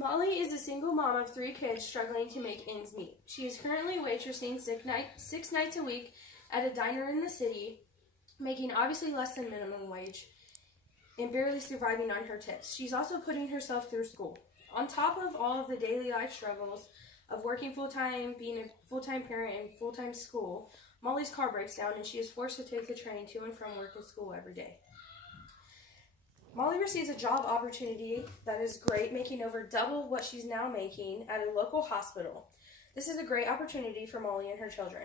Molly is a single mom of 3 kids struggling to make ends meet. She is currently waitressing 6 nights a week at a diner in the city, making obviously less than minimum wage and barely surviving on her tips. She's also putting herself through school. On top of all of the daily life struggles of working full-time, being a full-time parent, and full-time school, Molly's car breaks down and she is forced to take the train to and from work and school every day. Molly receives a job opportunity that is great, making over double what she's now making at a local hospital. This is a great opportunity for Molly and her children.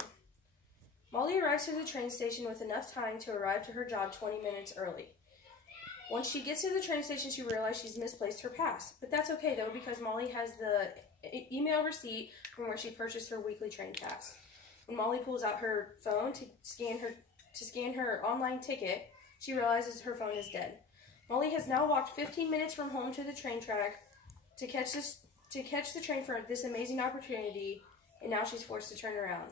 Molly arrives to the train station with enough time to arrive to her job 20 minutes early. Once she gets to the train station, she realizes she's misplaced her pass. But that's okay, though, because Molly has the email receipt from where she purchased her weekly train pass. When Molly pulls out her phone to scan her online ticket, she realizes her phone is dead. Molly has now walked 15 minutes from home to the train track to catch the train for this amazing opportunity, and now she's forced to turn around.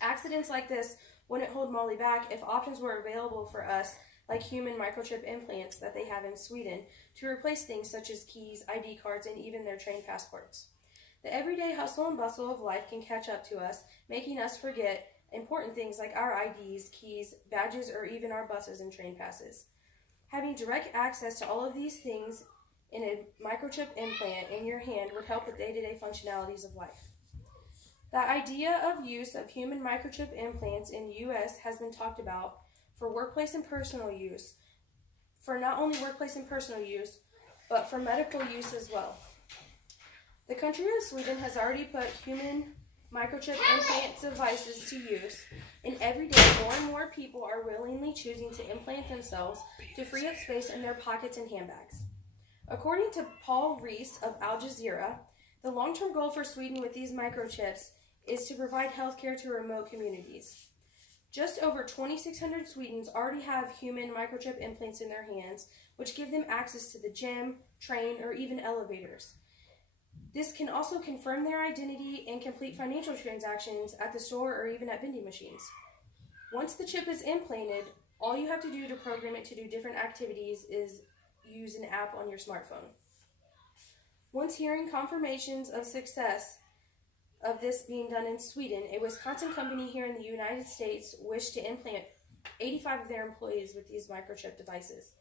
Accidents like this wouldn't hold Molly back if options were available for us, like human microchip implants that they have in Sweden, to replace things such as keys, ID cards, and even their train passports. The everyday hustle and bustle of life can catch up to us, making us forget important things like our IDs, keys, badges, or even our buses and train passes. Having direct access to all of these things in a microchip implant in your hand would help with day-to-day functionalities of life. The idea of use of human microchip implants in the U.S. has been talked about for workplace and personal use, for not only workplace and personal use, but for medical use as well. The country of Sweden has already put human microchip implant devices to use, and every day more and more people are willingly choosing to implant themselves to free up space in their pockets and handbags. According to Paul Rees of Al Jazeera, the long-term goal for Sweden with these microchips is to provide healthcare to remote communities. Just over 2,600 Swedes already have human microchip implants in their hands, which give them access to the gym, train, or even elevators. This can also confirm their identity and complete financial transactions at the store or even at vending machines. Once the chip is implanted, all you have to do to program it to do different activities is use an app on your smartphone. Once hearing confirmations of success of this being done in Sweden, a Wisconsin company here in the United States wished to implant 85 of their employees with these microchip devices.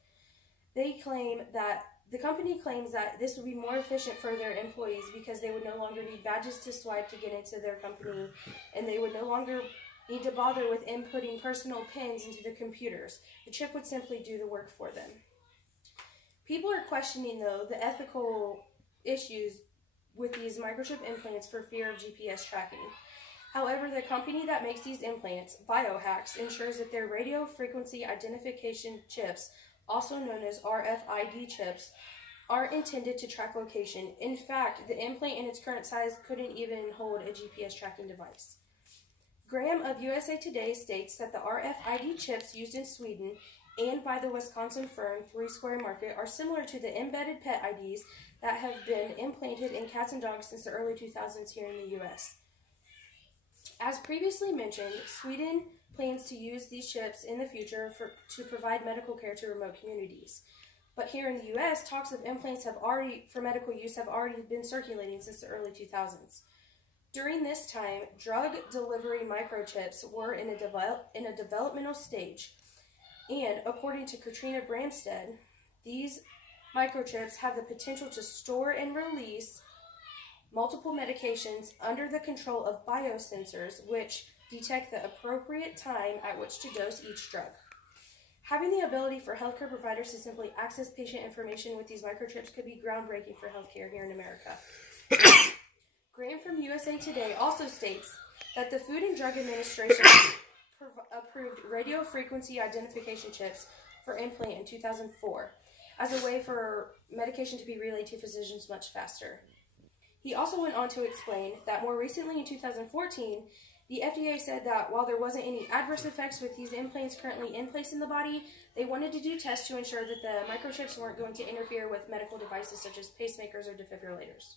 The company claims that this would be more efficient for their employees because they would no longer need badges to swipe to get into their company, and they would no longer need to bother with inputting personal pins into the computers. The chip would simply do the work for them. People are questioning, though, the ethical issues with these microchip implants for fear of GPS tracking. However, the company that makes these implants, Biohacks, ensures that their radio frequency identification chips, also known as RFID chips, are intended to track location. In fact, the implant in its current size couldn't even hold a GPS tracking device. Graham of USA Today states that the RFID chips used in Sweden and by the Wisconsin firm 3 Square Market are similar to the embedded pet IDs that have been implanted in cats and dogs since the early 2000s here in the U.S. As previously mentioned, Sweden plans to use these chips in the future to provide medical care to remote communities. But here in the U.S., talks of implants for medical use have already been circulating since the early 2000s. During this time, drug delivery microchips were in a developmental stage, and according to Katrina Bramstead, these microchips have the potential to store and release multiple medications under the control of biosensors, which detect the appropriate time at which to dose each drug. Having the ability for healthcare providers to simply access patient information with these microchips could be groundbreaking for healthcare here in America. Graham from USA Today also states that the Food and Drug Administration approved radio frequency identification chips for implant in 2004 as a way for medication to be relayed to physicians much faster. He also went on to explain that more recently in 2014, the FDA said that while there wasn't any adverse effects with these implants currently in place in the body, they wanted to do tests to ensure that the microchips weren't going to interfere with medical devices such as pacemakers or defibrillators.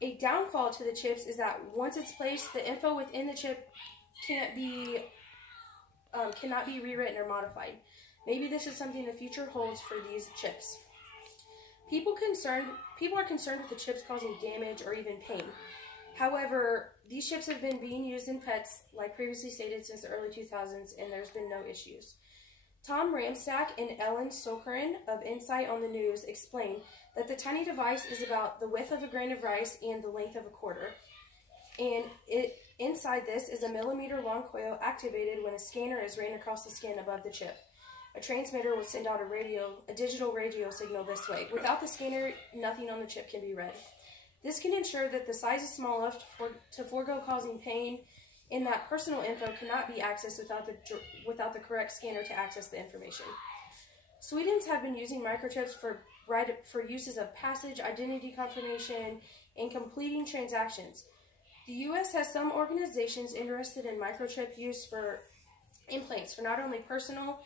A downfall to the chips is that once it's placed, the info within the chip cannot be rewritten or modified. Maybe this is something the future holds for these chips. People are concerned with the chips causing damage or even pain. However, these chips have been being used in pets, like previously stated, since the early 2000s, and there's been no issues. Tom Ramstack and Ellen Sokerin of Insight on the News explain that the tiny device is about the width of a grain of rice and the length of a quarter. And inside this is a millimeter-long coil activated when a scanner is ran across the skin above the chip. A transmitter will send out a digital radio signal this way. Without the scanner, nothing on the chip can be read. This can ensure that the size is small enough to forego causing pain, and that personal info cannot be accessed without the correct scanner to access the information. Swedes have been using microchips for uses of passage, identity confirmation, and completing transactions. The U.S. has some organizations interested in microchip use for implants for not only personal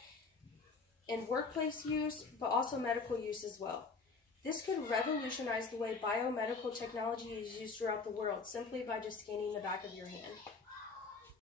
and workplace use, but also medical use as well. This could revolutionize the way biomedical technology is used throughout the world simply by just scanning the back of your hand.